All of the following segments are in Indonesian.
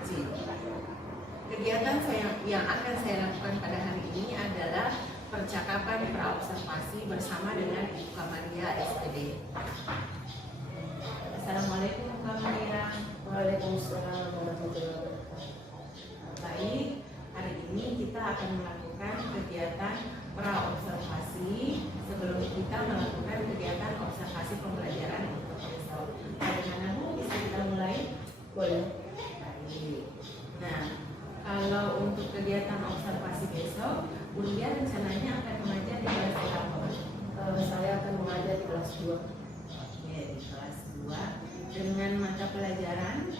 kecil. Kegiatan yang akan saya lakukan pada hari ini adalah percakapan praobservasi bersama dengan Ibu Kamaria SPD. Assalamualaikum Kamaria. Waalaikumsalam warahmatullahi wabarakatuh. Baik, hari ini kita akan melakukan kegiatan praobservasi sebelum kita melakukan kegiatan observasi pembelajaran untuk besok. Bagaimana Bu? Bisa kita mulai? Boleh. Baik. Nah, kalau untuk kegiatan observasi besok, Bulia rencananya akan mengajar di kelas berapa? Saya akan mengajar di kelas 2. Ya, di kelas 2 dengan mata pelajaran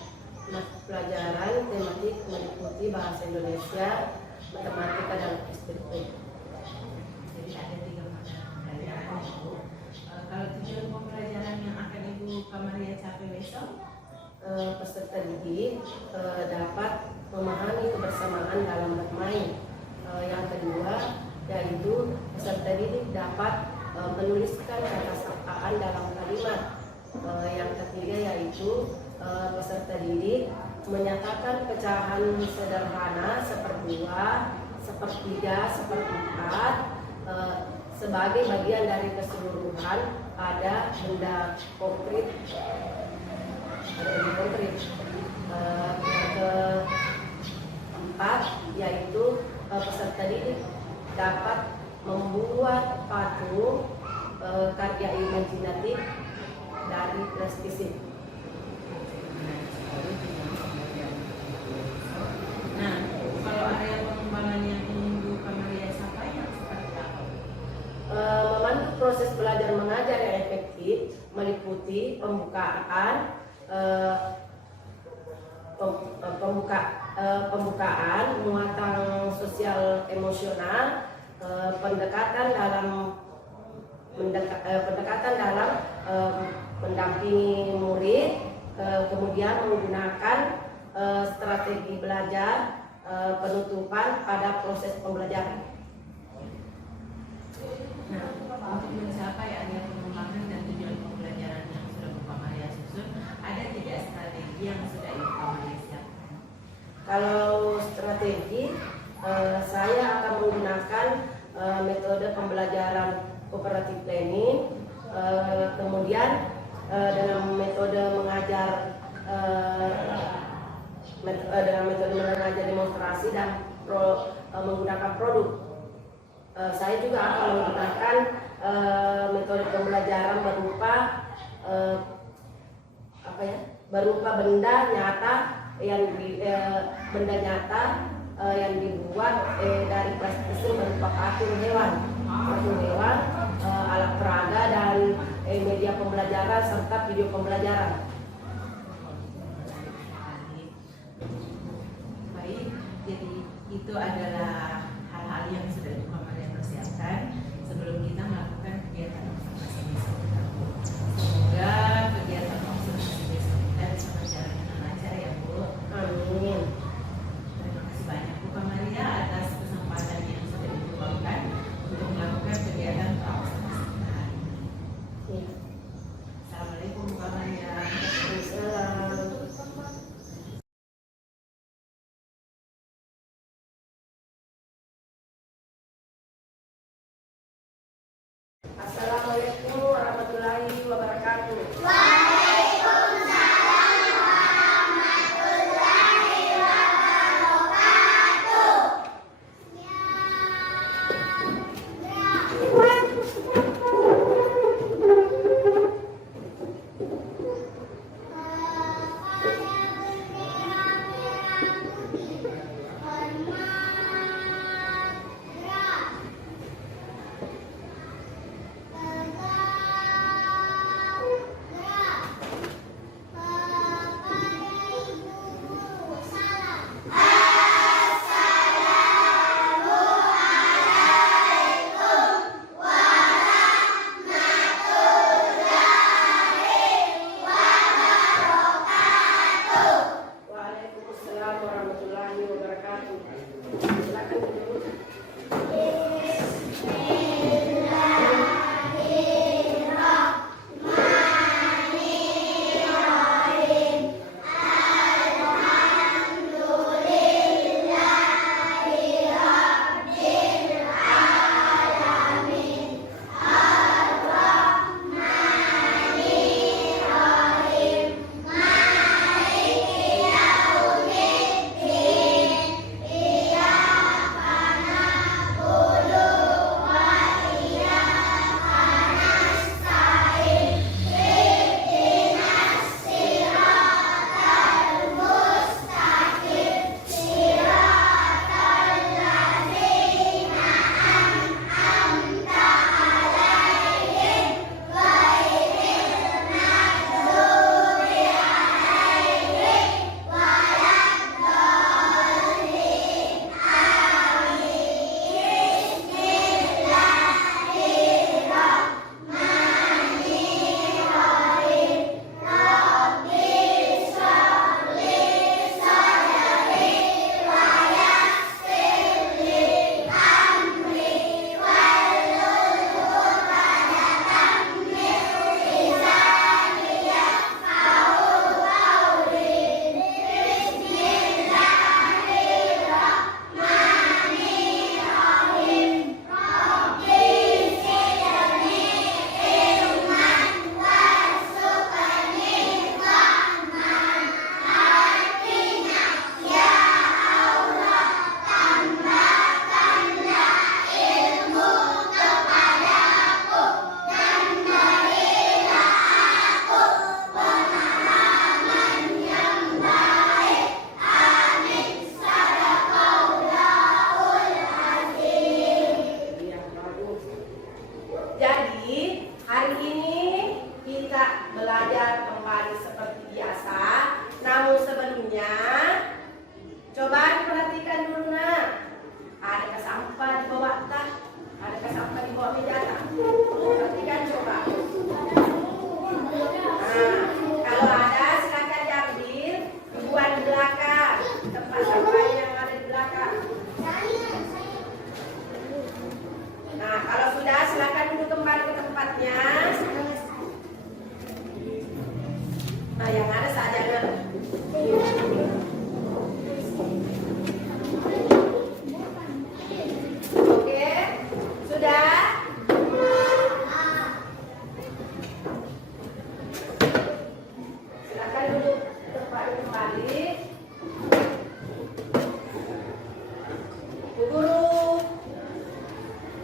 Tematik meliputi bahasa Indonesia, matematika, dan SPP. Jadi ada 3 mata pelajaran Ibu. Kalau tujuan pembelajaran yang akan Ibu Kamaria capai besok, Peserta didik dapat memahami kebersamaan dalam bermain. Yang kedua yaitu peserta didik dapat menuliskan kata sapaan dalam kalimat. Yang ketiga yaitu peserta didik menyatakan pecahan sederhana seperdua, sepertiga, seperempat sebagai bagian dari keseluruhan pada benda konkret. Yang keempat yaitu peserta didik dapat membuat patung karya imajinatif dari plastistik. nah, kalau area pengembangan yang ingin Bu Kamaria sampaikan seperti apa? Memandu proses belajar mengajar yang efektif meliputi pembukaan, muatan sosial emosional, pendekatan dalam mendampingi murid, kemudian menggunakan strategi belajar, penutupan pada proses pembelajaran. Nah, untuk mencapai area pengembangan dan tujuan pembelajaran yang sudah Bu Kamaria susun, ada 3 strategi yang sudah Ibu Kamaria siapkan. Kalau strategi, saya akan menggunakan metode pembelajaran cooperative planning, kemudian dengan metode mengajar demonstrasi dan menggunakan produk. Saya juga akan menggunakan metode pembelajaran berupa benda nyata yang dibuat dari plastik berupa patung hewan, alat peraga, dan media pembelajaran serta video pembelajaran. Baik, jadi itu adalah hal-hal yang sudah Bu Kamaria persiapkan sebelum kita melakukan kegiatan observasi besok. Semoga kegiatan observasi besok kita bisa berjalan dengan lancar ya Bu. Amin. Terima kasih banyak Bu Kamaria atas kesempatan yang sudah diluangkan untuk melakukan kegiatan observasi kita hari ini. Assalamualaikum Bu Kamaria. Nah, yang ada saja. Oke, sudah. Silakan duduk tempat kembali. Bu Guru,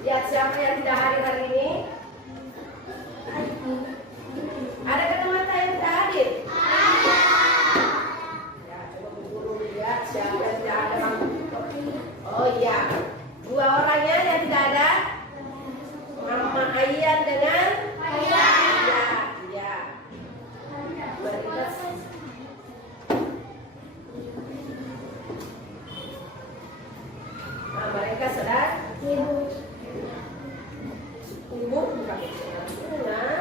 lihat siapa yang tidak hadir hari ini? Ada teman yang tidak hadir? Ya, coba Bu Guru lihat siapa yang tidak ada. Oh iya, 2 orangnya yang tidak ada. Mama Ayan dengan ya. Nah, mereka sedang ibu bukan nah.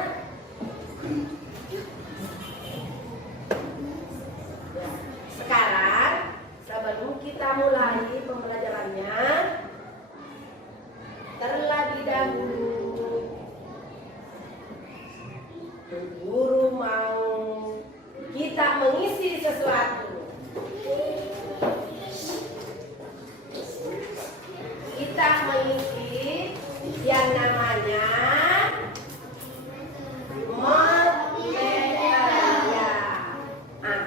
Ya. Sekarang sebelum kita mulai pembelajarannya, terlebih dahulu guru mau kita mengisi sesuatu. Kita mengisi yang namanya membedakan. Nah,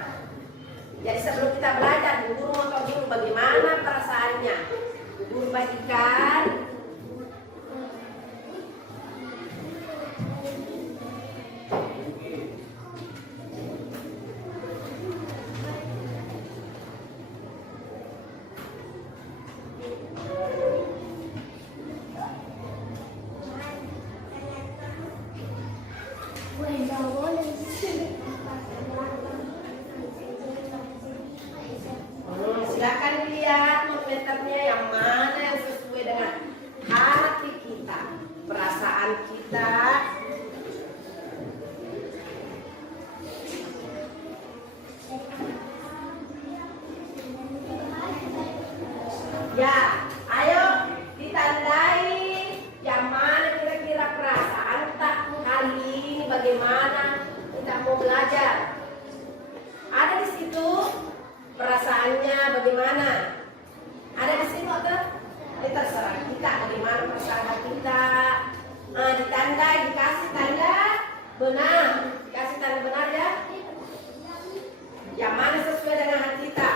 jadi sebelum kita belajar, Bu Guru mau tahu dulu bagaimana perasaannya. Bu Guru bagikan. Silakan dilihat meternya yang mana yang sesuai dengan hati kita, perasaan kita. Ya, ayo ditandai yang mana kira-kira perasaan tak kali ini, bagaimana kita mau belajar. Ada di situ perasaannya bagaimana? Ada di situ atau? Terserah kita bagaimana perasaan kita. Nah, ditandai, dikasih tanda benar, dikasih tanda benar ya. Yang mana sesuai dengan hati kita.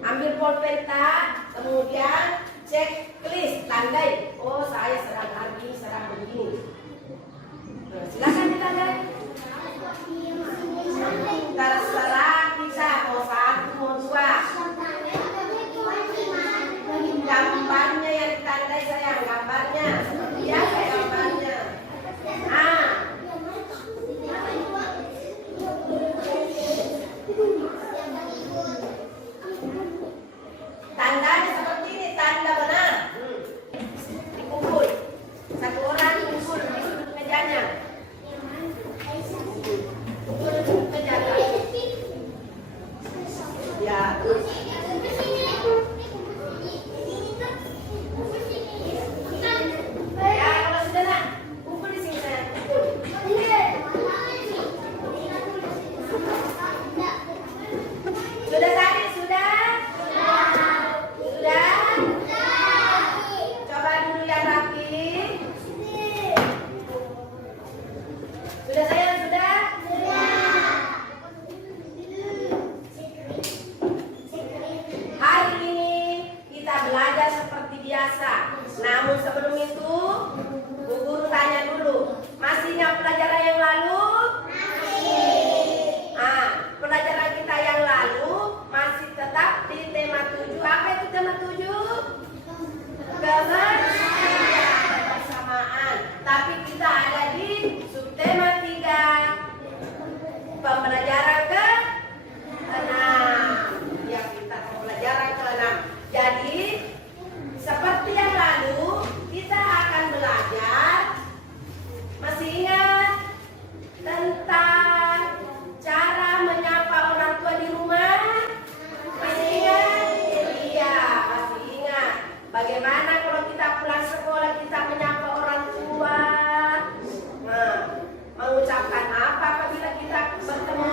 Ambil pulpeta, kemudian checklist, tandai. Oh, saya sedang hari, sedang begini. Nah, silakan ditandai. Terserah kita mau 1 mau 2. Gambarnya yang ditandai sayang, gambarnya. Ya, gambarnya. Ah. Tandanya seperti ini, tanda benar. Dikumpul. 1 orang kumpul di sudut mejanya. Kumpul di sudut mejanya. Ya, terus. Ya, kalau sudah nak, kumpul di sini saya. Kumpul. Sudah tadi, sudah? Sudah? Coba dulu yang rapi. Sudah sayang, sudah? Hari ini kita belajar seperti biasa. Namun sebelum itu, Bu Guru tanya dulu, masih ingat pelajaran yang lalu? Pelajaran kita yang lalu masih tetap di tema 7. Apa itu tema 7? Kebersamaan. Tapi kita ada di subtema 3. Pembelajaran ke-6. Ya, kita pembelajaran ke-6. Jadi, seperti yang lalu, kita akan belajar. Masih ingat tentang cara menyapa orang tua di rumah? Masih ingat? Iya, masih ingat. Bagaimana kalau kita pulang sekolah kita menyapa orang tua? Nah, mengucapkan apa apabila kita bertemu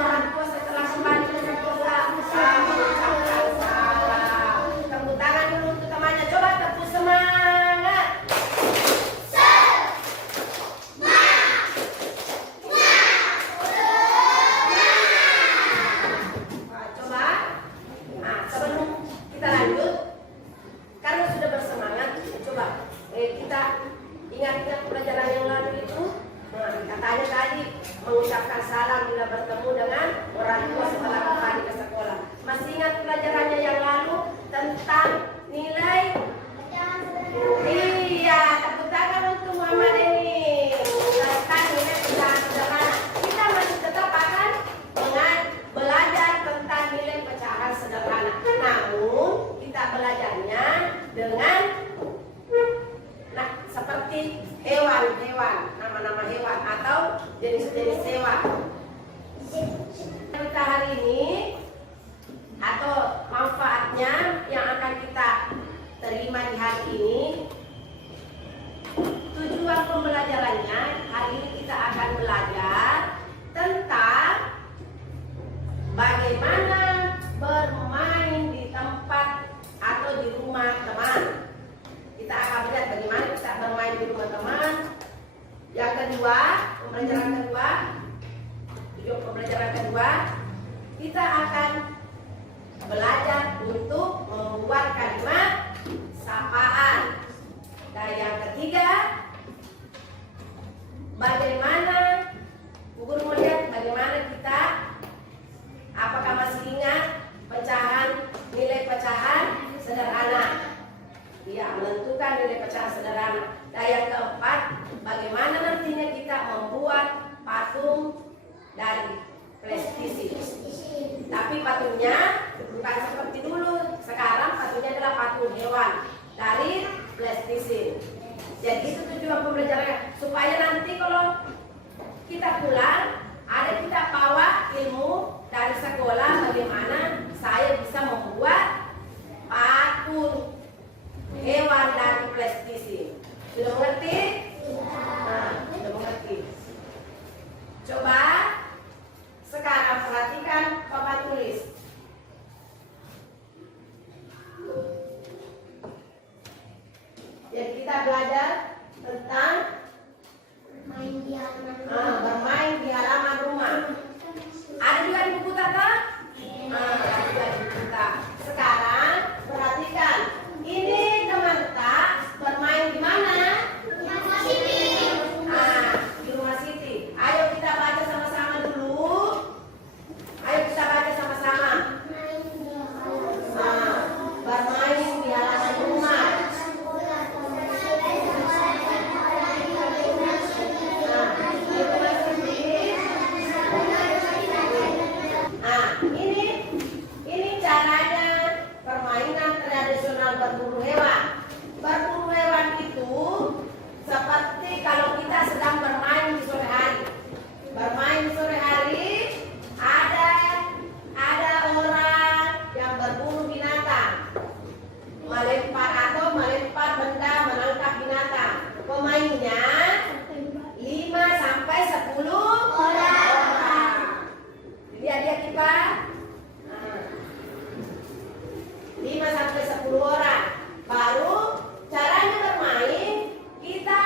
yang kedua, kita akan belajar untuk membuat kalimat sapaan. Dan yang ketiga, bagaimana Bu Guru melihat bagaimana kita, apakah masih ingat nilai pecahan sederhana? Ya, menentukan nilai pecahan sederhana. Dan yang keempat, bagaimana nantinya kita membuat patung dari plastisir. Tapi patungnya bukan seperti dulu. Sekarang patungnya adalah patung hewan dari plastisir. Jadi itu tujuan pembelajarannya, supaya nanti kalau kita pulang, ada kita bawa ilmu dari sekolah bagaimana saya bisa membuat patung hewan dari plastisir. Sudah mengerti? Nah, sudah mengerti. Coba sekarang perhatikan papan tulis. Jadi kita belajar tentang bermain di halaman rumah. Ada juga di buku Tata? Ada juga di buku Tata. Sekarang perhatikan. Ini teman Tata bermain di mana? Di rumah Siti. Ayo kita baca sama-sama dulu. Ayo kita baca sama-sama. Bermain di halaman rumah. Ini caranya permainan tradisional berburu hewan. Berburu hewan itu seperti kalau kita sedang bermain di sore hari. Bermain di sore hari, ada orang yang berburu binatang, melempar benda, menangkap binatang. Pemainnya 5 sampai 10 orang. Dia kita 5 sampai 10 orang. Baru caranya bermain, kita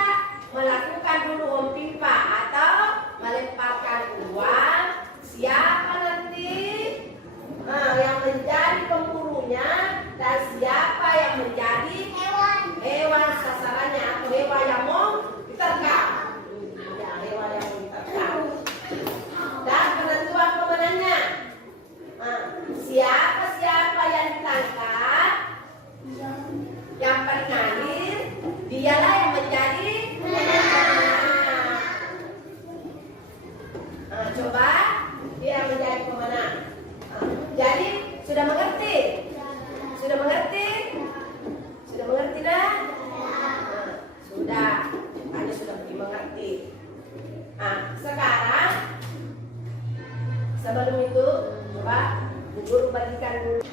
melakukan dulu ompimpa atau melemparkan uang. Siapa nanti yang menjadi pemburunya dan siapa yang menjadi hewan sasarannya atau hewan yang mau diterkam. Ya, hewan yang mau diterkam. Dan penentuan pemenangnya. Siapa yang ditangkap, yang paling akhir, dialah yang menjadi pemenang. Coba dia menjadi pemenang. Jadi sudah mengerti? Sudah mengerti? Sudah mengerti dah? Sudah. Anda sudah mengerti. Sekarang sebelum itu coba Bu Guru bagikan dulu.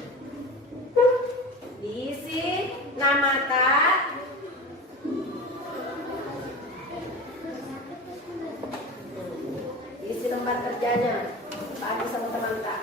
Diisi nama tak, isi lembar kerjanya Pak Adi sama teman tak.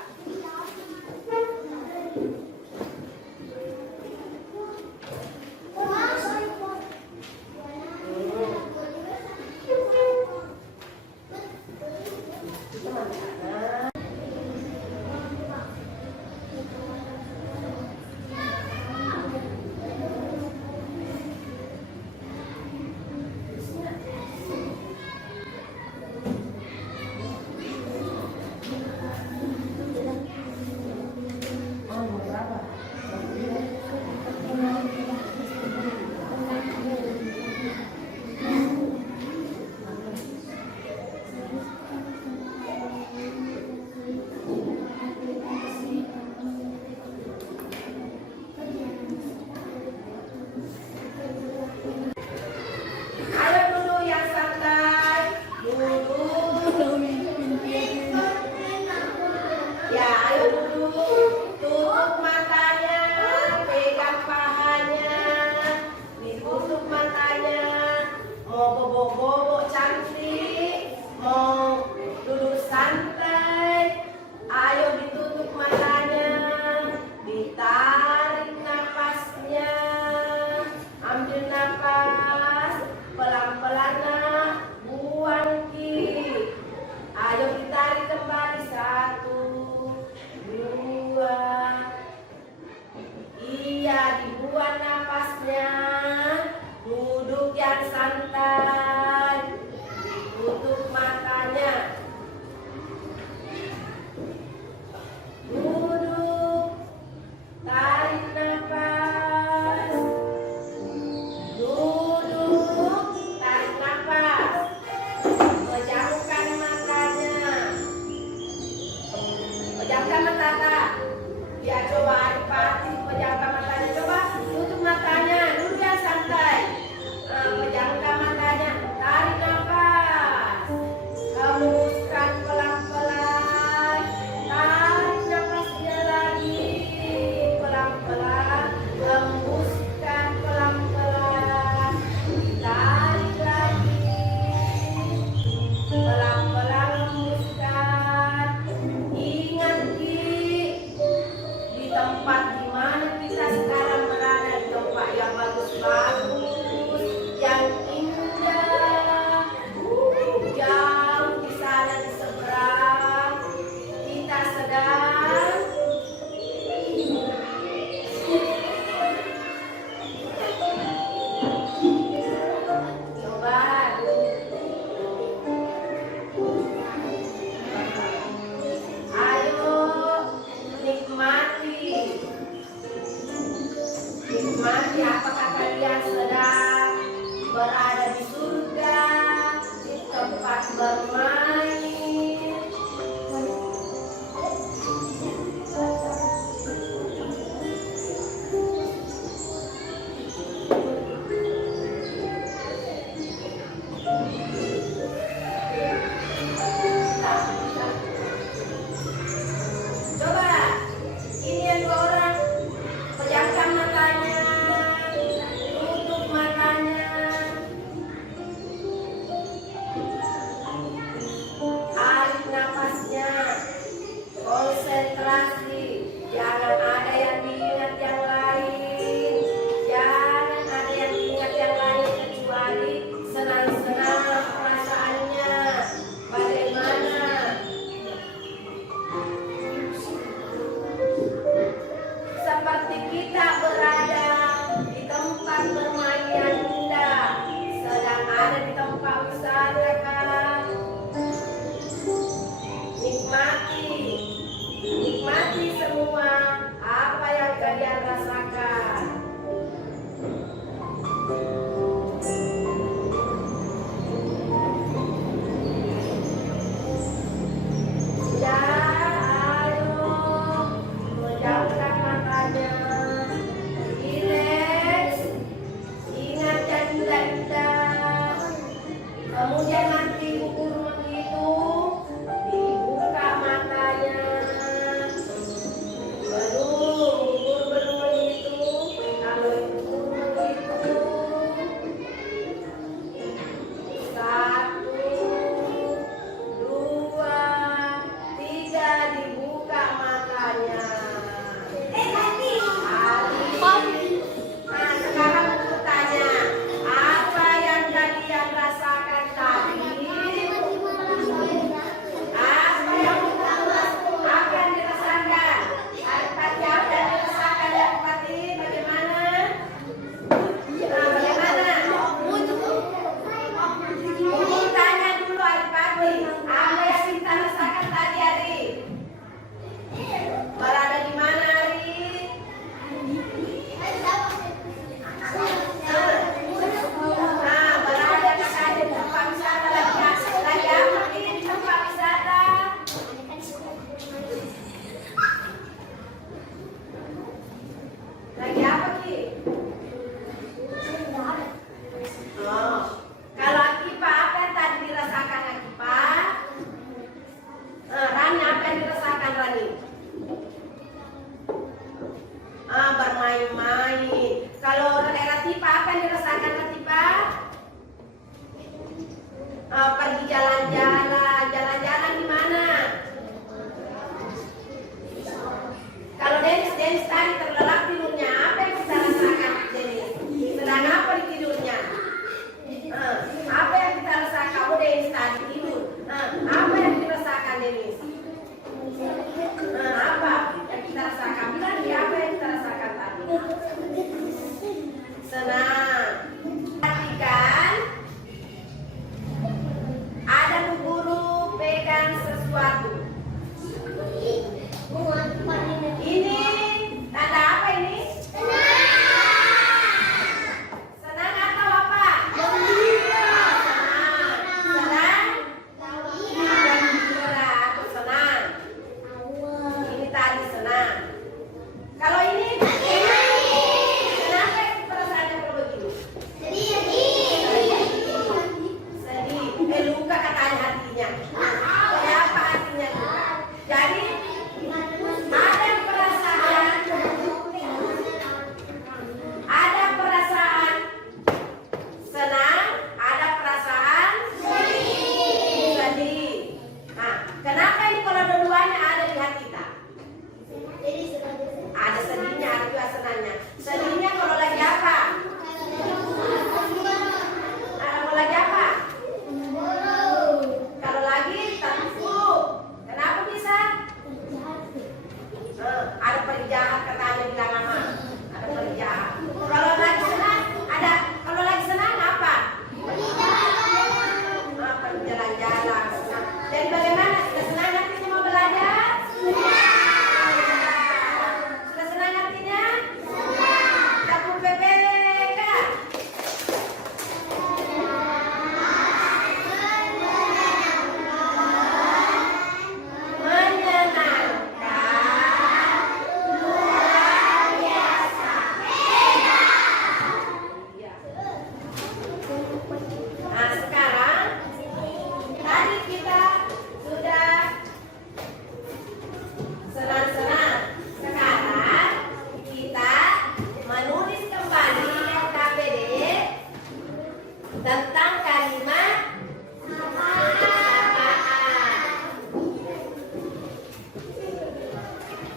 Pelan-pelan nak, buang ki. Ayo ditarik kembali.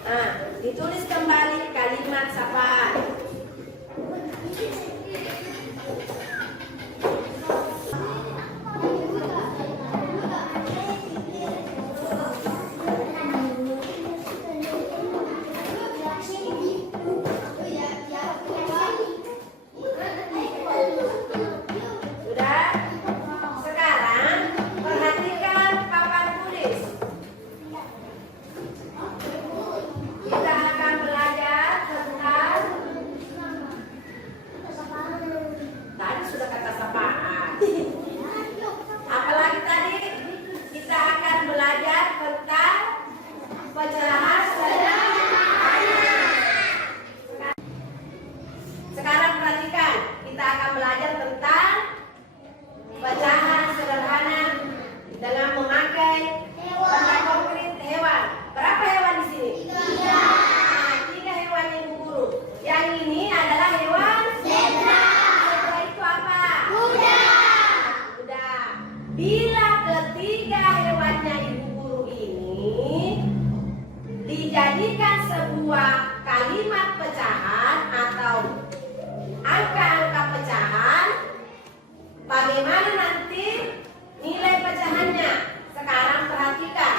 Nah, ditulis kembali kalimat sapaan. Sudah? Sekarang perhatikan papan tulis. Kita akan belajar tentang tadi sudah kata sapaan. Apalagi tadi kita akan belajar tentang pecahan sederhana. Sekarang perhatikan, kita akan belajar tentang pecahan sederhana dengan memakai benda konkret hewan. Berapa hewan di sini? 3 hewan Ibu Guru. Yang ini adalah hewan zebra. Zebra itu apa? Kuda. Bila ketiga hewannya Ibu Guru ini dijadikan sebuah kalimat pecahan atau angka-angka pecahan, bagaimana nanti nilai pecahannya? Sekarang perhatikan.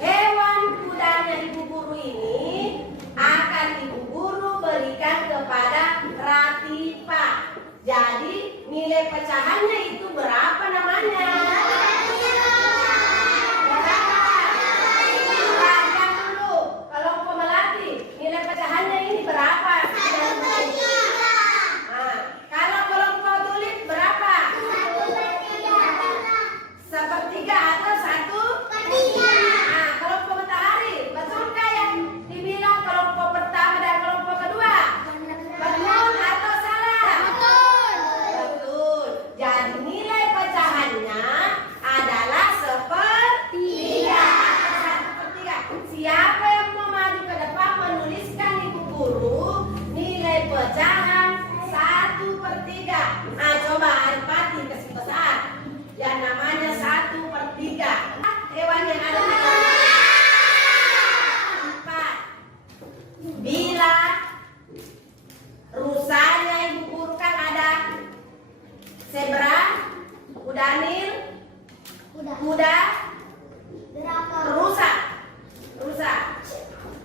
Hewan kudanya Ibu Guru ini akan Ibu Guru berikan kepada Ratifa. Jadi nilai pecahannya itu berapa namanya? Berapa? Perhatikan dulu. Kalau pemelati, nilai pecahannya ini berapa? Nah, kalau kelompok tulip berapa? 1/3 atau 1/3. Nah, kelompok matahari, betulkah yang dibilang kelompok pertama dan kelompok kedua? Betul atau salah? Betul. Jadi nilai pecahannya adalah 1/3 atau 1/3. Siapa yang mau maju ke depan menuliskan Ibu Guru nilai pecahan 1/3? Nah, coba Arifati kasih pesan. Yang namanya 1/3. Hewan yang ada di dalam 4. Bila rusanya Ibu Guru kan ada zebra, kuda nil, kuda, rusa.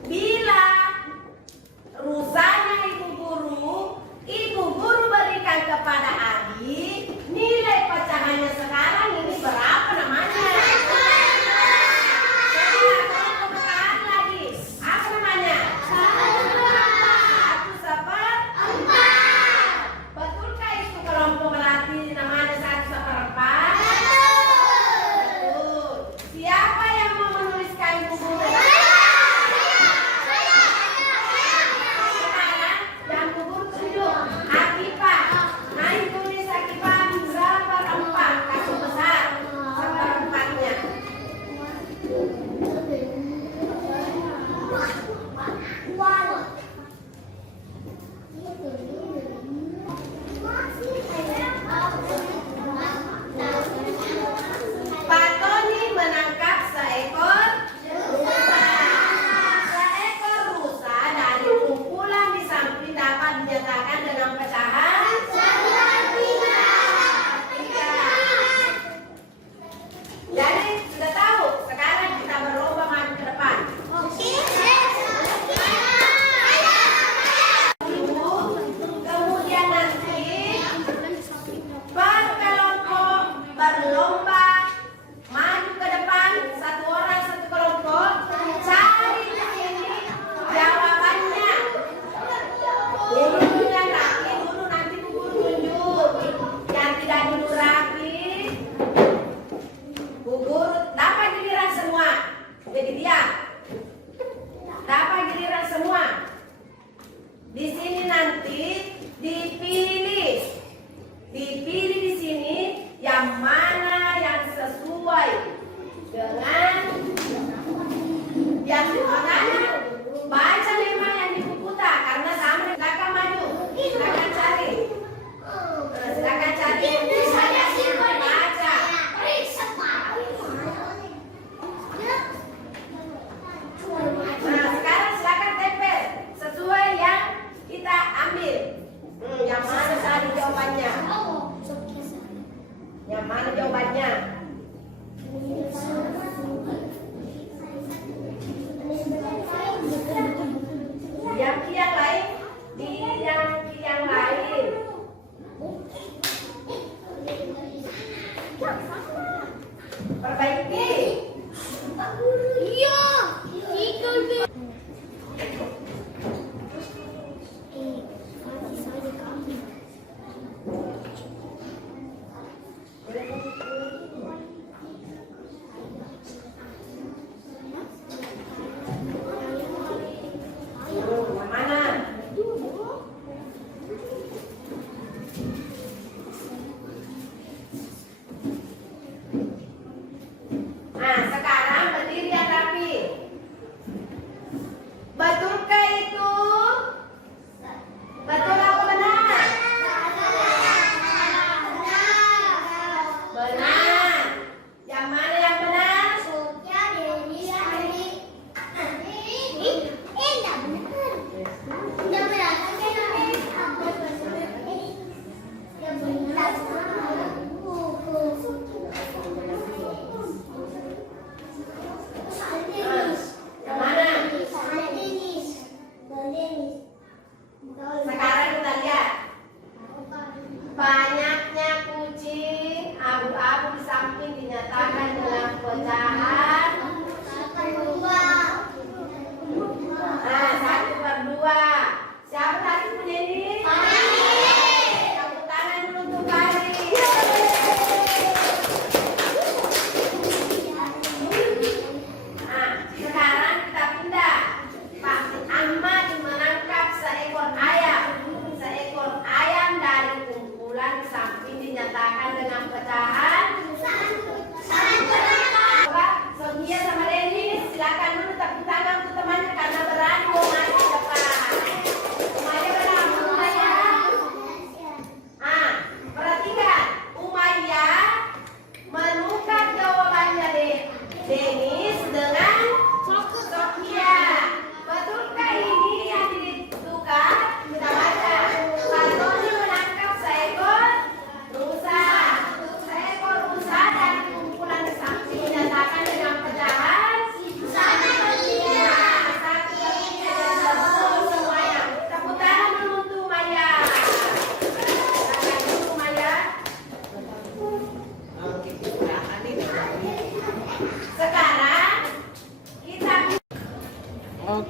Bila rusanya Ibu Guru berikan kepada Adi, nilai pecahannya sekarang ini berapa namanya? Kelompok pecahan lagi. Apa namanya? 1/4. Betulkah itu kelompok melati namanya 1/4? Betul. Siapa yang mau menuliskan Ibu Guru? Sekarang dan Ibu Guru tunjuk Akifah. Nah, tulis Akifah 1/4. Kasih besar 1/4-nya. Pak Tony menangkap seekor rusa. Seekor rusa dari kumpulan di samping dapat dinyatakan dengan pecahan 1/3. Jadi sudah tahu. Sekarang kita berlomba maju ke depan. Kemudian nanti per kelompok berlomba maju ke depan, satu orang satu kelompok, cari di sini jawabannya. Dulu yang rapi dulu, nanti Bu Guru tunjuk. Yang tidak dulu rapi, Bu Guru dapat giliran semua. Jadi diam. Dapat giliran semua. Di sini nanti dipilih di sini yang mana yang sesuai dengan yang mana. Baca memang yang di buku tak, karena sama silakan maju, silakan cari, silakan cari. Saya baca.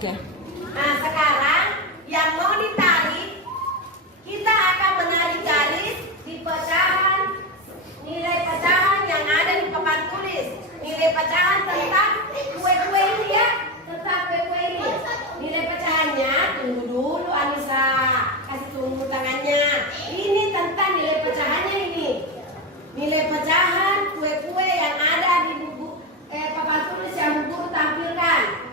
Oke. Nah, sekarang yang mau ditarik, kita akan menarik garis di pecahan, nilai pecahan yang ada di papan tulis. Nilai pecahan tentang kue-kue ini ya, tentang kue-kue ini. Nilai pecahannya, tunggu dulu Anissa, kasih tunggu tangannya. Ini tentang nilai pecahannya ini. Nilai pecahan kue-kue yang ada di buku papan tulis yang Bu Guru tampilkan.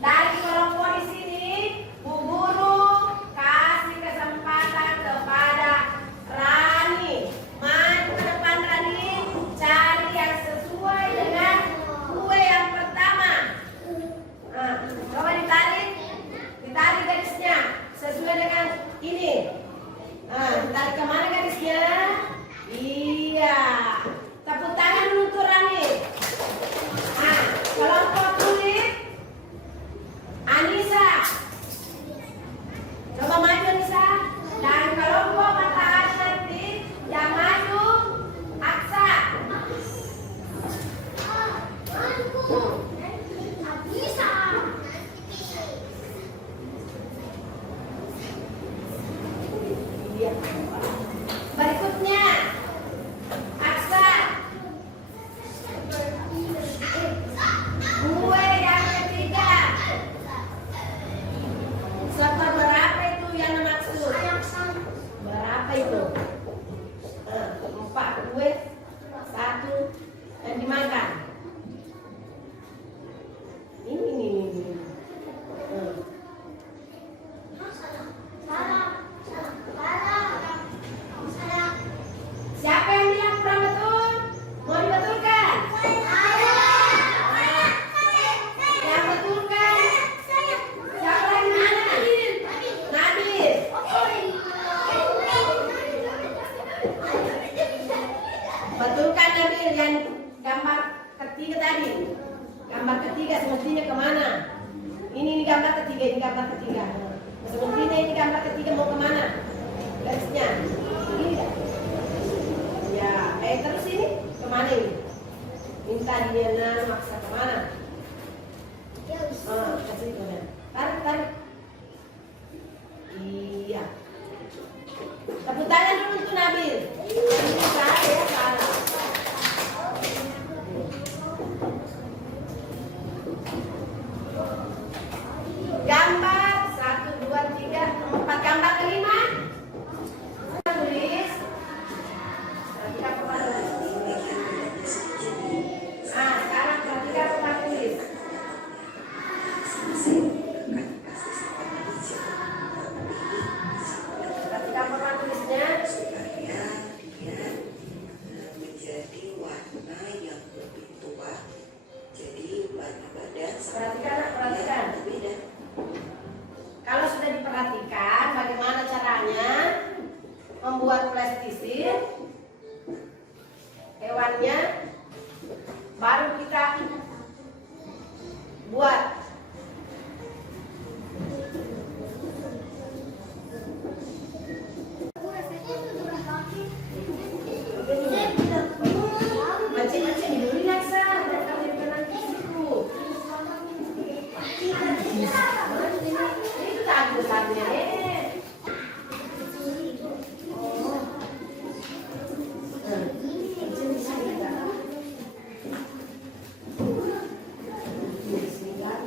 Dari kelompok di sini, Bu Guru kasih kesempatan kepada Rani. Maju ke depan Rani, cari yang sesuai dengan kue yang pertama. Nah, coba ditarik garisnya sesuai dengan ini. Nah, ditarik kemana garisnya? Iya. Tepuk tangan dulu untuk Rani. Nah, kelompok kulit Anissa. Coba maju Anissa. Dan kelompok matahari nanti yang maju Aksa. Iya. Berikutnya Aksa. Kue yang ketiga. Skor berapa itu yang dimaksud? Berapa itu? 4 kue, 1 yang dimakan. Ini. Siapa yang bilang kurang betul? Mau dibetulkan? Yang betulkan? Siapa lagi mana? Nabil. Betulkan Nabil yang gambar ketiga tadi. Gambar ketiga semestinya kemana? Ini gambar ketiga, ini gambar ketiga. Semestinya ini gambar ketiga mau kemana? Garisnya. Ini enggak? Ya, terus ini kemana ini? Minta Diana maksa kemana? Kasih itu ya. Tarik. Iya. Tepuk tangan dulu untuk Nabil. Ini salah ya, salah. Gambar 1, 2, 3, 4. Gambar kelima. Tulis. Perhatikan papan tulis. Nah, sekarang perhatikan papan tulis. Perhatikan papan tulisnya. Menjadi warna yang lebih tua. Jadi warna badan Perhatikan. berbeda. Kalau sudah diperhatikan bagaimana caranya membuat plastisir hewannya, baru kita buat. Mancing-mancing dulu ya, Sa. Dan kamu yang tenang di situ. Itu tak agusarnya, mancing di sini, Kak. Di sini, Kak.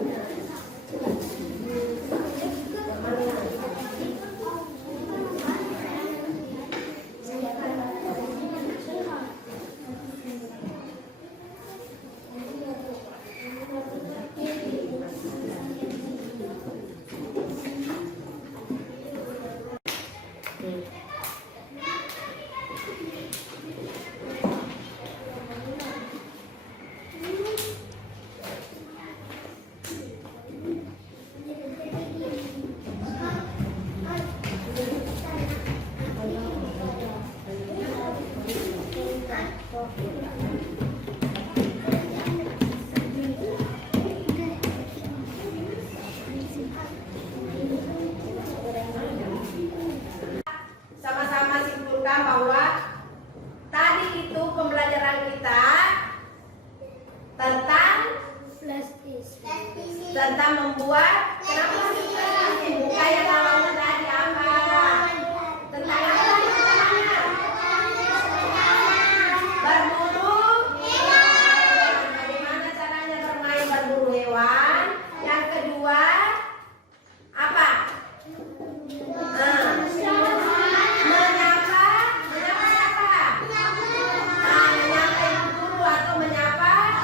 Tentang membuat. Kenapa masih ini? Buka yang lawannya tadi apa? Tentang apa tadi pertamanya? Berburu hewan. Bagaimana caranya bermain berburu hewan? Yang kedua apa? Menyapa siapa? Menyapa ibu guru atau menyapa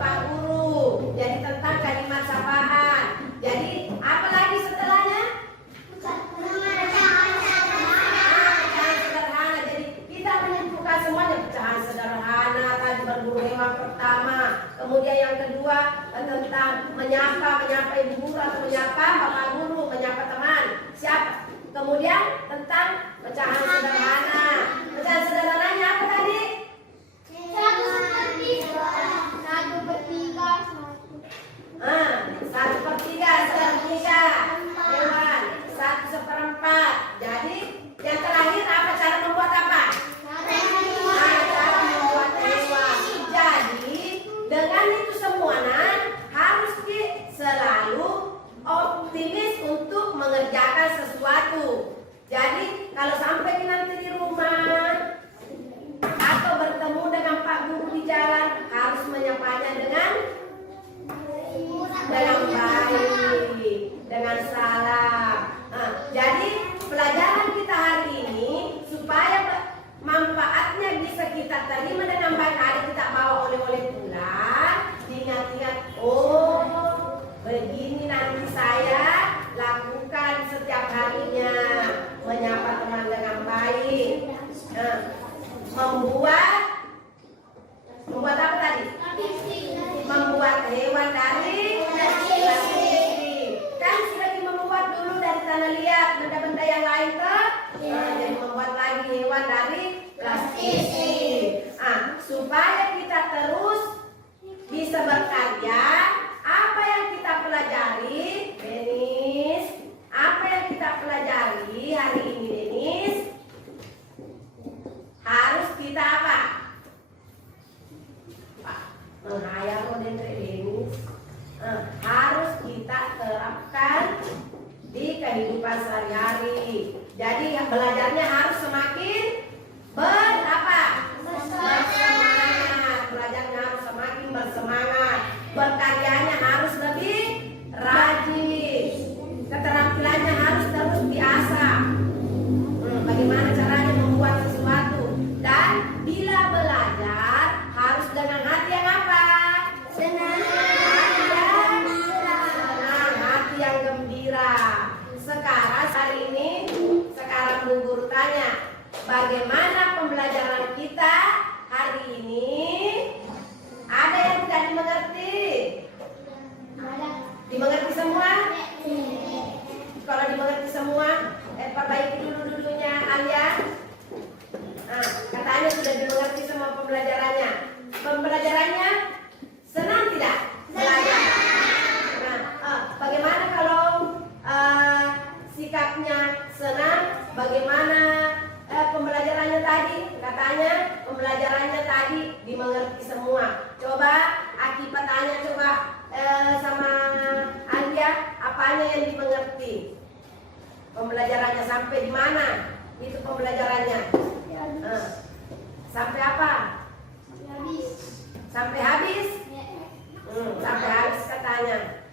Pak Guru. Jadi tentang kalimat sapaan. Jadi apa lagi setelahnya? Pecahan sederhana. Jadi kita menentukan semuanya pecahan sederhana. Tadi berburu hewan pertama. Kemudian yang kedua tentang menyapa ibu guru atau menyapa Bapak Guru, menyapa teman. Siapa? Kemudian tentang pecahan sederhana. Pecahan sederhananya apa tadi? 1/3 hewan, 1/4. Jadi yang terakhir apa? Cara membuat apa? Cara membuat hewan. Jadi dengan itu semua harus selalu optimis untuk mengerjakan sesuatu. Jadi kalau sampai nanti di rumah atau bertemu dengan Pak Guru di jalan, harus menyapanya dengan baik, dengan salam. Jadi pelajaran kita hari ini supaya manfaatnya bisa kita terima dengan baik, hari kita bawa oleh-oleh pulang. Ingat-ingat, oh begini nanti saya lakukan setiap harinya, menyapa teman dengan baik. Membuat apa tadi? Membuat hewan dari plastik. Kan sudah membuat dulu dari tanah liat, benda-benda yang lain jadi membuat lagi hewan dari plastik. Supaya kita terus bisa berkarya. Apa yang kita pelajari, Denis? Apa yang kita pelajari hari ini, Denis? Harus kita apa? Menghayal Denis. Harus kita terapkan di kehidupan sehari-hari. Jadi yang belajarnya harus semakin bersemangat. Belajarnya harus semakin bersemangat. Berkaryanya harus lebih rajin. Keterampilannya harus terus diasah. Bagaimana caranya membuat sesuatu. Dan bila belajar harus dengan hati yang apa? Senang, hati yang gembira. Sekarang hari ini, Bu Guru tanya, bagaimana pembelajaran kita hari ini? Ada yang tidak dimengerti? Dimengerti semua? Kalau dimengerti semua, perbaiki dulunya Alia. Katanya sudah dimengerti semua pembelajarannya. Pembelajarannya senang tidak? Belajar. Bagaimana kalau sikapnya senang? Bagaimana pembelajarannya tadi? Katanya pembelajarannya tadi dimengerti semua. Coba Akibat tanya sama Alia, apanya yang dimengerti? Pembelajarannya sampai di mana? Itu pembelajarannya. Sampai apa? Sampai habis? Sampai habis katanya.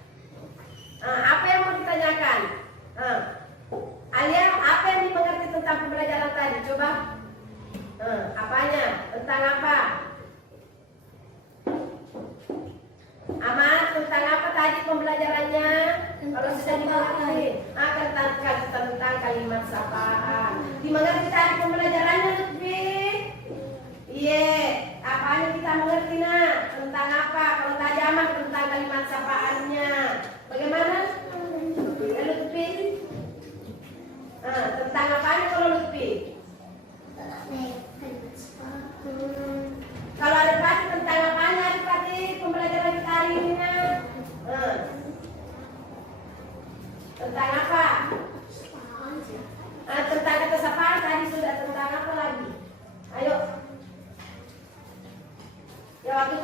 Apa yang mau ditanyakan? Alia, apa yang dimengerti tentang pembelajaran tadi? Coba. Apanya? Tentang apa? Aman, tentang apa tadi pembelajarannya? Kalau sudah dimengerti, tentang kalimat sapaan. Dimengerti tadi pembelajarannya, Lutfi? Iya, apanya kita mengerti tentang apa? Kalau tadi aman tentang kalimat sapaannya. Bagaimana? Lutfi? Tentang apanya kalau Lutfi? Kalau ada tadi tentang apanya tadi pembelajaran kita hari ini? Tentang apa? Tentang kata sapaan tadi sudah. Tentang apa lagi? Ayo. Ya waktu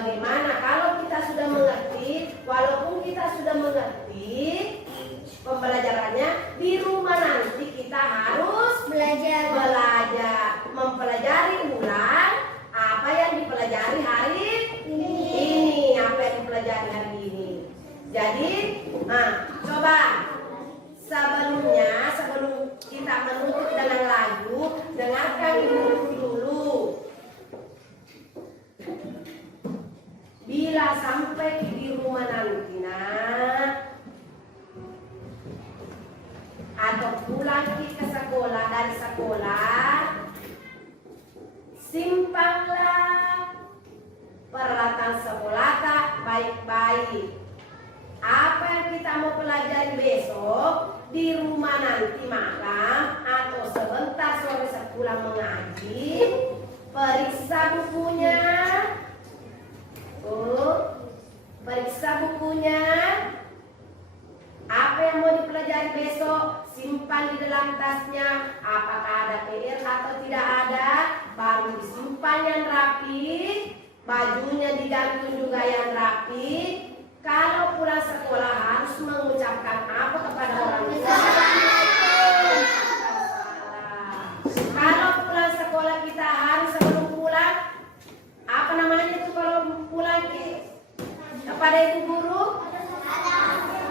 bagaimana kalau kita sudah mengerti, walaupun kita sudah mengerti pembelajarannya, di rumah nanti kita harus belajar, mempelajari ulang apa yang dipelajari hari ini, apa yang dipelajari hari ini. Jadi, coba sebelum kita menuntut dengan lagu, dengarkan dulu. Bila sampai di rumah nanti, atau pulang ke sekolah, dari sekolah, simpanlah peralatan sekolah baik-baik. Apa yang kita mau pelajari besok di rumah nanti malam atau sebentar sore sepulang mengaji, periksa bukunya. Periksa bukunya. Apa yang mau dipelajari besok, simpan di dalam tasnya. Apakah ada PR atau tidak ada, baru disimpan yang rapi, bajunya digantung juga yang rapi. Kalau pulang sekolah harus mengucapkan apa kepada orang tua? Kalau pulang sekolah kita harus sebelum pulang, apa namanya itu kalau pulang kepada ibu guru?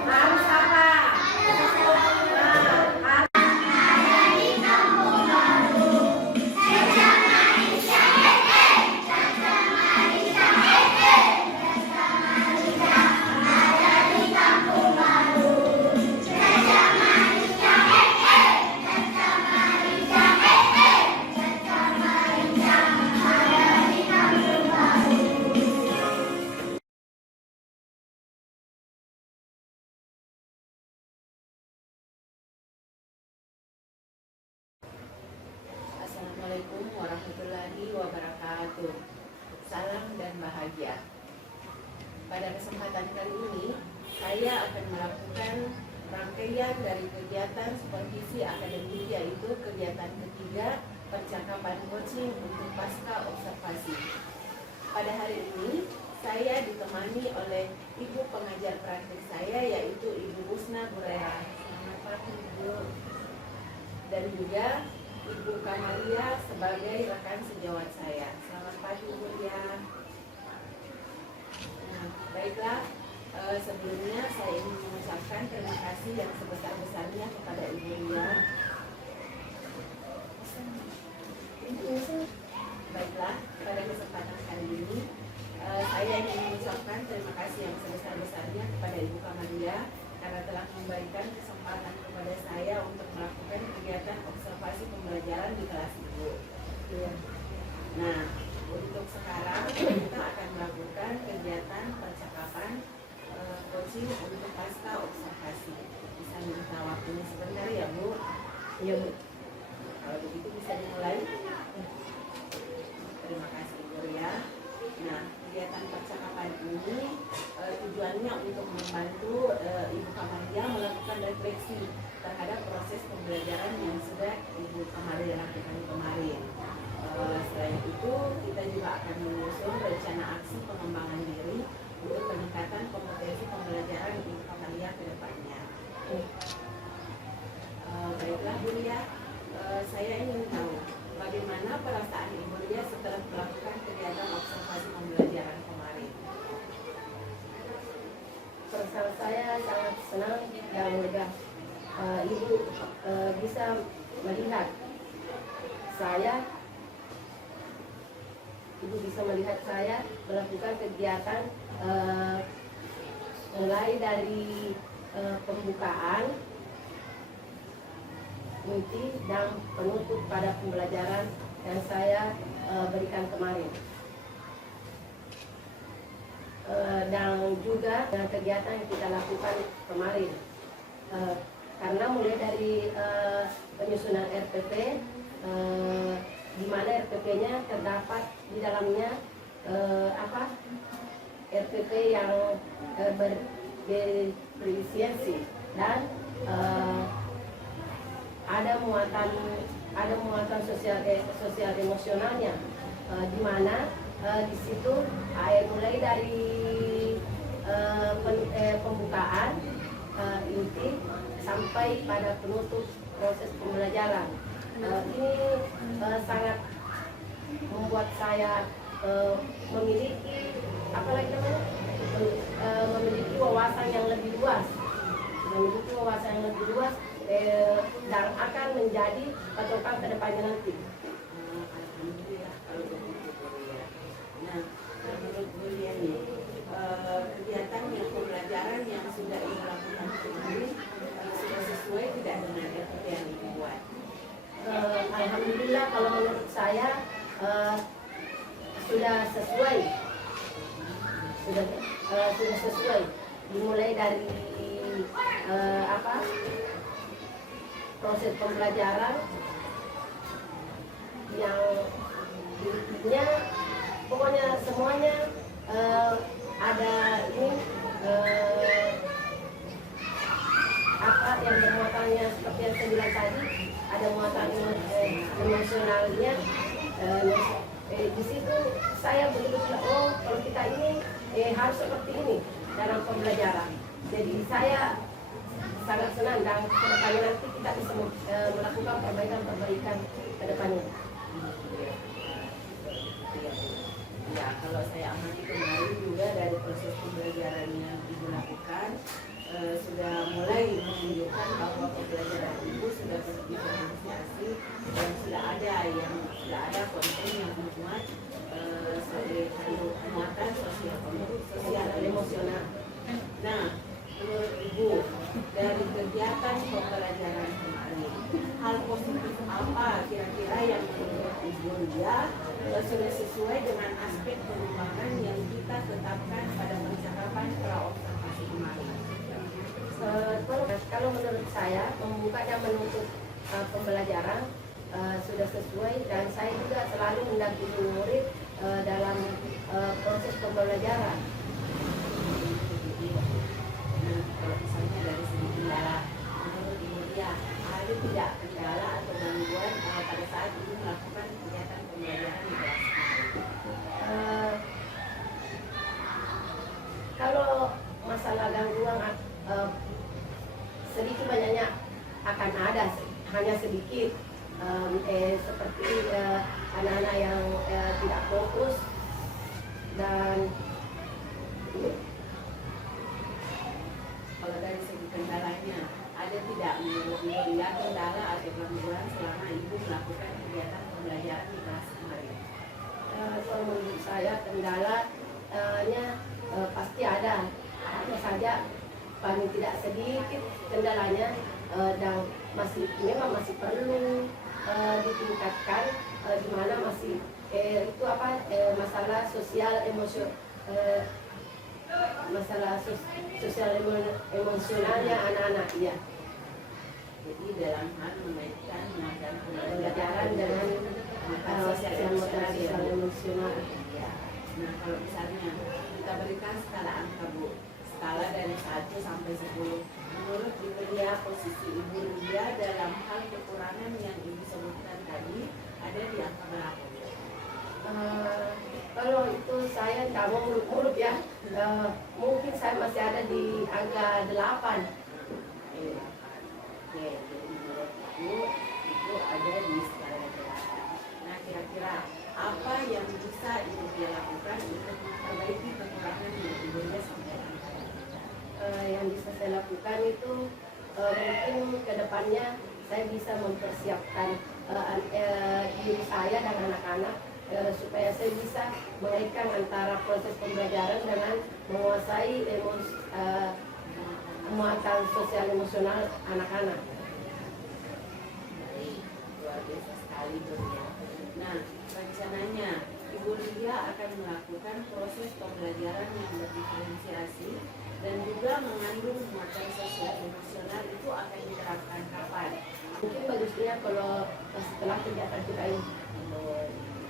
Harus apa? Assalamualaikum warahmatullahi wabarakatuh. Salam dan bahagia. Pada kesempatan kali ini, saya akan melakukan rangkaian dari kegiatan supervisi akademik, yaitu kegiatan ketiga percakapan coaching untuk pasca observasi. Pada hari ini, saya ditemani oleh ibu pengajar praktik saya, yaitu Ibu Husna Burera. Selamat pagi, Ibu. Dan juga Ibu Kamalia sebagai rekan sejawat saya. Selamat pagi, Bu ya. Baiklah, sebelumnya saya ingin mengucapkan terima kasih yang sebesar-besarnya kepada Ibu Ria. Baiklah, pada kesempatan kali ini saya ingin mengucapkan terima kasih yang sebesar-besarnya kepada Ibu Kamalia karena telah memberikan kesempatan kepada saya untuk melakukan kegiatan observasi pembelajaran di kelas Ibu. Nah, untuk sekarang kita akan melakukan kegiatan percakapan coaching untuk pasca observasi. Bisa minta waktunya sebentar ya, Bu? Iya, Bu. Kalau begitu bisa dimulai. Terima kasih, Bu ya. Nah, kegiatan percakapan ini tujuannya untuk membantu Ibu Kamalia melakukan refleksi terhadap proses pembelajaran yang sudah Ibu Kamalia lakukan kemarin. Selain itu, kita juga akan menyusun rencana aksi pengembangan diri untuk peningkatan kompetensi pembelajaran Ibu Kamalia ke depannya. Baiklah, Bu Lia, saya ingin tahu bagaimana perasaan Ibu Lia setelah melakukan kegiatan observasi pembelajaran kemarin. Perasaan saya sangat senang dan lega. Ibu bisa melihat saya melakukan kegiatan mulai dari pembukaan, inti dan penutup pada pembelajaran yang saya berikan kemarin. Dan juga dengan kegiatan yang kita lakukan kemarin, karena mulai dari penyusunan RPP, di mana RPP-nya terdapat di dalamnya RPP yang berefisiensi dan ada muatan sosial emosionalnya, di mana di situ mulai dari pembukaan inti sampai pada penutup proses pembelajaran. Ini sangat membuat saya memiliki apa lagi namanya, memiliki wawasan yang lebih luas, dan akan menjadi patokan ke depannya nanti. Alhamdulillah kalau begitu Bu ya. Nah, menurut Bu Lia nih, kegiatan yang pembelajaran yang sudah Ibu lakukan kemarin sudah sesuai tidak dengan RPP yang Ibu buat? Alhamdulillah kalau menurut saya sudah sesuai, sudah sesuai. Dimulai dari proses pembelajaran yang intinya pokoknya semuanya ada ini apa yang bermuatannya seperti yang saya bilang tadi, ada muatan emosionalnya. Di situ saya betul-betul kalau kita ini harus seperti ini dalam pembelajaran. Jadi saya sangat senang dan kedepannya nanti kita bisa melakukan perbaikan ke depannya. Ya, kalau saya amati kemarin juga dari proses pembelajaran yang Ibu lakukan sudah mulai menunjukkan bahwa pembelajaran Ibu sudah berdifferensiasi dan sudah ada konten yang memuat sebagai muatan sosial emosional. Nah, menurut Ibu dari kegiatan pembelajaran kemarin, hal positif apa kira-kira yang menurut Ibu Lia sudah sesuai dengan aspek pengembangan yang kita tetapkan pada percakapan pra-observasi kemarin? Kalau menurut saya membuka dan menutup pembelajaran sudah sesuai, dan saya juga selalu mendampingi murid dalam proses pembelajaran. Nah, kalau misalnya dari segi kendala, menurut Ibu Lia ada tidak kendala atau gangguan pada saat Ibu melakukan kegiatan pembelajaran di kelas kemarin? Kalau masalah gangguan sedikit banyaknya akan ada, hanya sedikit, seperti anak-anak yang tidak fokus dan Kalau dari segi kendalanya, ada tidak menurut Ibu Lia kendala atau gangguan selama Ibu melakukan kegiatan pembelajaran di kelas kemarin? kalau menurut saya kendalanya pasti ada. Hanya saja paling tidak sedikit kendalanya, dan memang masih perlu ditingkatkan, di mana masih masalah sosial emosionalnya anak-anak ya. Jadi dalam hal mengaitkan dengan Pembelajaran dengan sosial emosional. Ya. Nah, kalau misalnya kita berikan skala angka Bu, skala dari 1 sampai 10, menurut Ibu Lia posisi Ibu Lia dalam hal kekurangan yang Ibu sebutkan tadi ada di angka berapa? Kalau itu saya nggak mau muluk-muluk ya, mungkin saya masih ada di angka 8. Oke, jadi menurut Ibu itu ada di skala 8. Nah, kira-kira apa yang bisa Ibu Lia lakukan untuk memperbaiki kekurangan yang Ibu Lia sampaikan? Yang bisa saya lakukan itu mungkin ke depannya saya bisa mempersiapkan diri saya dan anak-anak supaya saya bisa mengaitkan antara proses pembelajaran dengan menguasai muatan sosial emosional anak-anak. Baik, luar biasa sekali Bu ya. Nah, rencananya Ibu Lia akan melakukan proses pembelajaran yang berdiferensiasi dan juga mengandung muatan sosial emosional itu akan diterapkan kapan? Mungkin bagusnya kalau setelah kegiatan kita ini.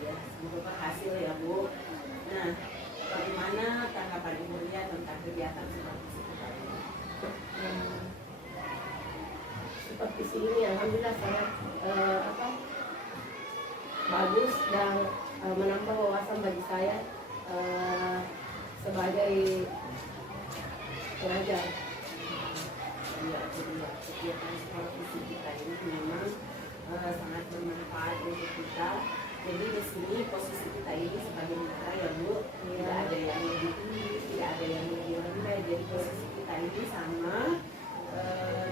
Ya, semoga berhasil ya Bu. Nah, bagaimana tanggapan Ibu Lia tentang kegiatan seperti ini? Seperti sini alhamdulillah sangat bagus, dan menambah wawasan bagi saya sebagai pengajar. Ya, jadi kegiatan sekolah fisik kita ini memang sangat bermanfaat untuk kita. Jadi di sini posisi kita ini sebagai mitra ya Bu, tidak ada yang lebih tinggi, tidak ada yang lebih rendah. Jadi posisi kita ini sama.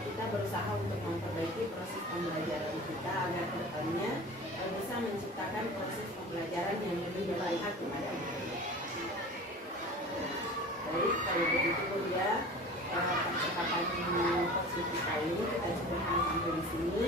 Kita berusaha untuk memperbaiki proses pembelajaran kita agar kedepannya bisa menciptakan proses pembelajaran yang lebih bermanfaat kepada mereka. Baik, kalau begitu Bu ya, percakapan posisi kita ini kita cukupkan sampai di sini.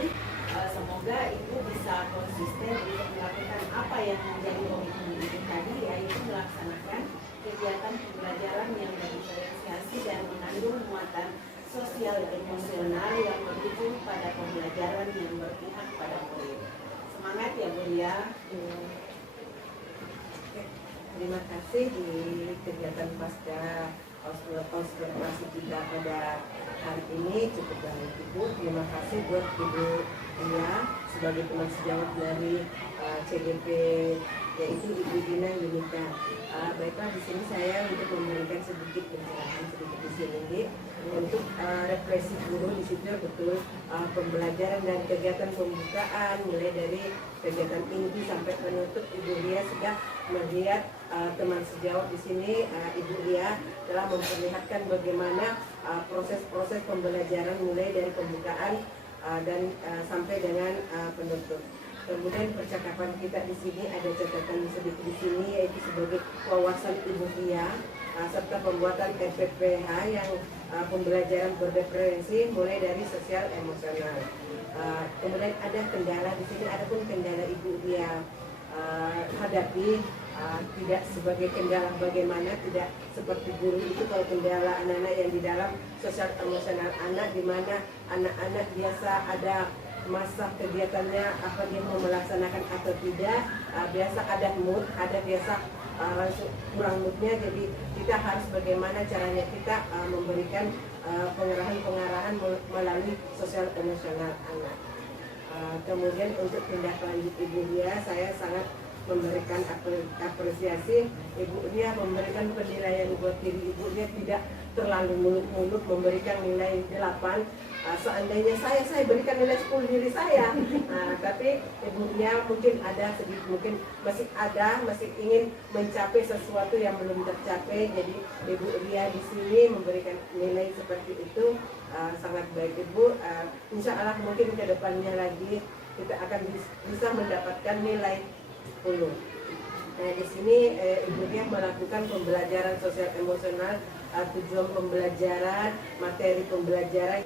Semoga Ibu bisa konsisten untuk melakukan apa yang menjadi komitmen Ibu tadi, yaitu melaksanakan kegiatan pembelajaran yang berdiferensiasi dan mengandung muatan sosial dan emosional yang menuju pada pembelajaran yang berpihak pada murid. Semangat ya Bu ya. Terima kasih di kegiatan pasca observasi kita pada hari ini cukup banyak Ibu. Terima kasih buat Ibu Lia sebagai teman sejawat dari CDP, yaitu Ibu Dina Yunita. Baiklah, di sini saya untuk memberikan sedikit pencerahan sedikit di sini untuk refleksi guru di situ betul pembelajaran dan kegiatan pembukaan mulai dari kegiatan inti sampai penutup. Ibu Lia sudah melihat teman sejawat di sini. Ibu Lia telah memperlihatkan bagaimana proses-proses pembelajaran mulai dari pembukaan dan sampai dengan penutup. Kemudian percakapan kita di sini ada catatan sedikit di sini, yaitu sebagai wawasan Ibu Lia serta pembuatan RPPH yang pembelajaran berreferensi mulai dari sosial emosional. Kemudian ada kendala di sini, ada pun kendala Ibu Lia hadapi tidak sebagai kendala bagaimana, tidak seperti guru itu kalau kendala anak-anak yang di dalam sosial emosional anak, di mana anak-anak biasa ada masa kegiatannya apa dia mau melaksanakan atau tidak, biasa ada mood, ada biasa langsung kurang moodnya. Jadi kita harus bagaimana caranya kita memberikan pengarahan-pengarahan melalui sosial emosional anak. Kemudian untuk tindak lanjut Ibu Lia, saya sangat memberikan apresiasi. Ibu Lia memberikan penilaian buat diri Ibu Lia tidak terlalu muluk-muluk memberikan nilai 8. Seandainya saya berikan nilai 10 diri saya. Tapi Ibu Lia mungkin ada sedikit, mungkin masih ingin mencapai sesuatu yang belum tercapai. Jadi Ibu Lia di sini memberikan nilai seperti itu. Sangat baik Ibu. Insya Allah mungkin ke depannya lagi kita akan bisa mendapatkan nilai 10. Nah, di sini Ibu Lia melakukan pembelajaran sosial emosional, tujuan pembelajaran, materi pembelajaran.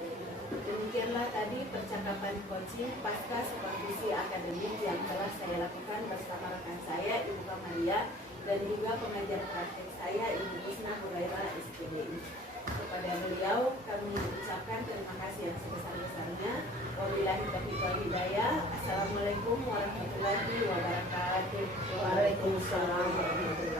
Demikianlah tadi percakapan coaching pasca supervisi akademik yang telah saya lakukan bersama rekan saya Ibu Kamalia dan juga pengajar praktek saya Ibu Husna Hurairah SPDI. Kepada beliau kami ucapkan terima kasih yang sebesar-besarnya. Wabillahi taufiq wal hidayah. Assalamualaikum warahmatullahi wabarakatuh. Waalaikumsalam warahmatullahi wabarakatuh.